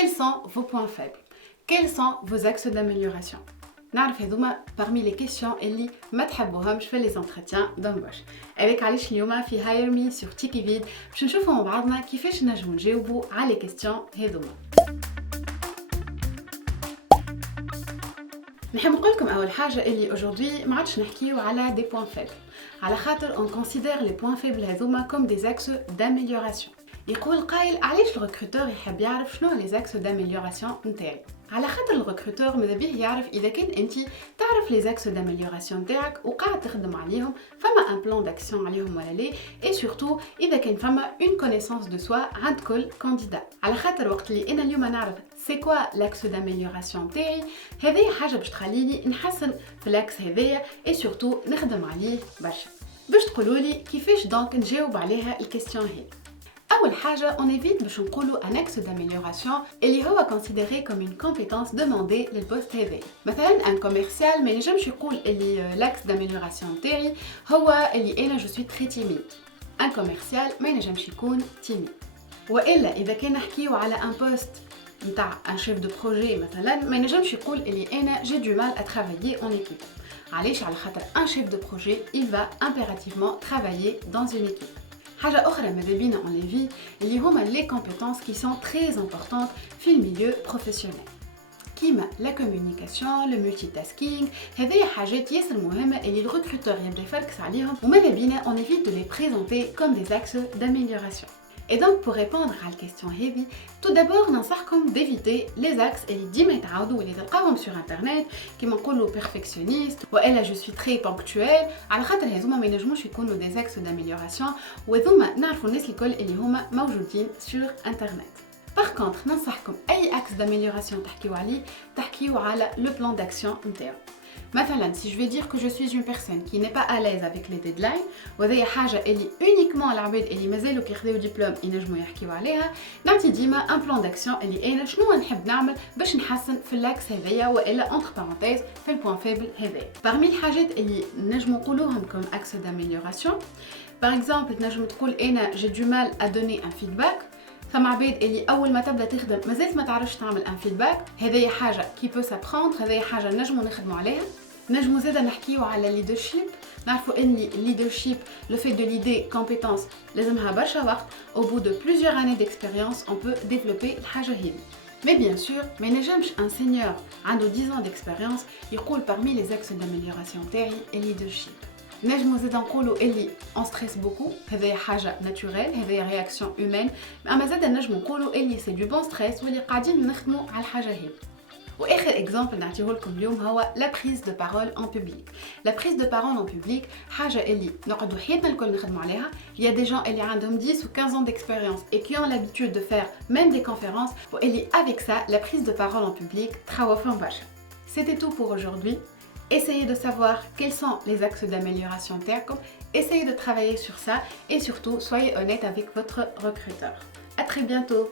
Quels sont vos points faibles? Quels sont vos axes d'amélioration? نعرف هذوما parmi les questions اللي ما تحبوهمش في les entretiens d'embauche. avec علاش اليوم في Hire Me sur Tikivid باش نشوفوا مع بعضنا كيفاش نجموا نجاوبوا على les questions هذوما. نحب نقول لكم اول حاجه اللي aujourd'hui ما عادش نحكيو على des points faibles. على خاطر on considère les points faibles هذوما comme des axes d'amélioration. يقول قائل علاش الريكروتور يحب يعرف شنو لي زاكس داميليوراسيون نتاعي؟ على خاطر الريكروتور ماذا بيه يعرف اذا كان انت تعرف لي زاكس داميليوراسيون نتاعك وقاعد تخدم عليهم فما ان بلان داكسيون عليهم ولا لا اي سورتو اذا كان فما اون كونيسونس دو سوا عند كل كانديدا. على خاطر وقت اللي انا اليوم نعرف سي كوا لاكس داميليوراسيون نتاعي هذه حاجه باش تخليني نحسن في لاكس هذايا اي سورتو نخدم عليه برشا. باش تقولوا لي كيفاش دونك نجاوب عليها الكيستيون هذه؟ أول حاجة on évite باش نقولوا un axe d'amélioration اللي هو considéré comme une compétence demandée للبوست هذا. مثلا un commercial ما ينجمش يقول اللي l'axe d'amélioration نتاعي هو اللي أنا je suis très timide. un commercial ما ينجمش يكون timide. وإلا إذا كان نحكيو على un poste نتاع un chef de projet مثلا ما ينجمش يقول اللي أنا j'ai du mal à travailler en équipe. علاش؟ على خاطر un chef de projet il va impérativement travailler dans une équipe. حاجة أخرى ماذا بينا on les vit اللي هما les compétences qui sont très importantes في الميليو professionnel. كيما la communication, le multitasking هذه حاجات ياسر مهمة اللي الريكروتور يبدا يفركس عليهم وماذا بينا on évite de les présenter comme des axes d'amélioration. Et donc pour répondre à la question هذه tout d'abord ننصحكم d'éviter les axes اللي ديما يتعاودوا واللي تلقاهم sur internet كيما نقولوا perfectionniste والا je suis très ponctuel على خاطر هذوما ما ينجموش يكونوا des axes d'amélioration وهذوما نعرفوا الناس الكل اللي هما موجودين sur internet. Par contre ننصحكم اي axe d'amélioration تحكيو على le plan d'action نتاعو. مثلا si je vais dire que je suis une personne qui n'est pas à l'aise avec les deadlines وهذه حاجه اللي uniquement العباد اللي مازالوا كياخذوا دبلوم ينجموا يحكيوا عليها نعطي ديما ان بلان داكسيون اللي انا شنو نحب نعمل باش نحسن في اللاكس هذايا والا انتر بارونتيز في البوان فيبل هذايا. parmi الحاجات اللي نجموا نقولوهم comme axe d'amélioration par exemple تنجم تقول انا j'ai du mal à donner un feedback. فما عباد اللي اول ما تبدا تخدم مازالت ما تعرفش تعمل ان فيدباك هذه حاجه كي بو سابروندر هذه حاجه نجموا نخدموا عليها. نجموا زاده نحكيو على ليدرشيب نعرفوا ان ليدرشيب لو في دو ليدي كومبيتونس لازمها برشا وقت au bout de plusieurs années d'expérience on peut développer الحاجه هذه. Mais bien sûr ما ينجمش un senior عنده 10 ans d'expérience يقول parmi les axes d'amélioration تاعي الليدرشيب. نجمو زادا نقولوا اللي on stresse beaucoup هذه حاجه ناتوريل هذه رياكسيون هيومين اما زادا نجمو نقولوا اللي سي دو بون ستريس واللي قاعدين نخدموا على الحاجه هذه. واخر اكزامبل نعطيه لكم اليوم هو لا بريز دو بارول ان بوبليك. لا بريز دو بارول ان بوبليك حاجه اللي نقعدوا حياتنا الكل نخدموا عليها. il y a des gens اللي عندهم 10 ou 15 ans d'expérience et qui ont l'habitude de faire même des conférences واللي avec ça la prise de parole en public تخوفهم برشا. C'était tout pour aujourd'hui. Essayez de savoir quels sont les axes d'amélioration تاعكم. Essayez de travailler sur ça et surtout soyez honnête avec votre recruteur. À très bientôt.